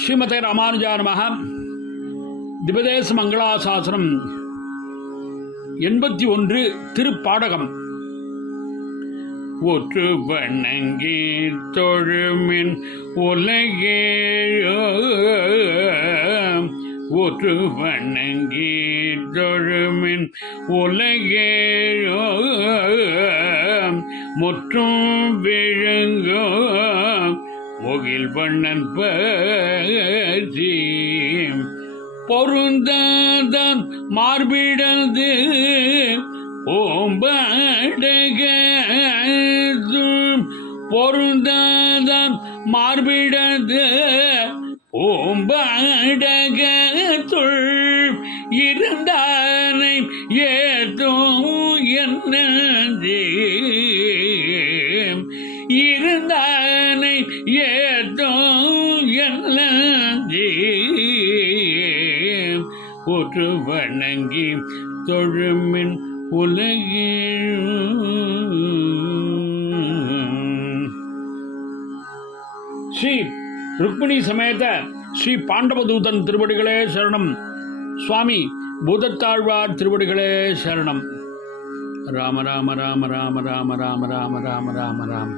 ஸ்ரீமதே ராமானுஜாய நமஹ. திபதேச மங்களாசாசனம் 81 திருப்பாடகம். ஒற்று வணங்கி தொழுமின் உலகேழோ, ஒற்று வணங்கி தொழுமின் உலகேழோ, முற்றும் விழுங்கோ முகில் வண்ணன் பற்றி பொருந்தாதான் மார்பிடந்து ஓம்படக, பொருந்தாதான் மார்பிடந்து ஓம்படக துள் இருந்தானை ஏதோ என்ன இருந்தானை ஏதோ என்ன ஒற்று வணங்கி தொழுமின் உலகில். ஸ்ரீ ருக்மிணி சமேத ஸ்ரீ பாண்டவதூதன் திருவடிகளே சரணம். சுவாமி பூதத்தாழ்வார் திருவடிகளே சரணம். ராம ராம ராம ராம ராம ராம ராம ராம ராம ராம.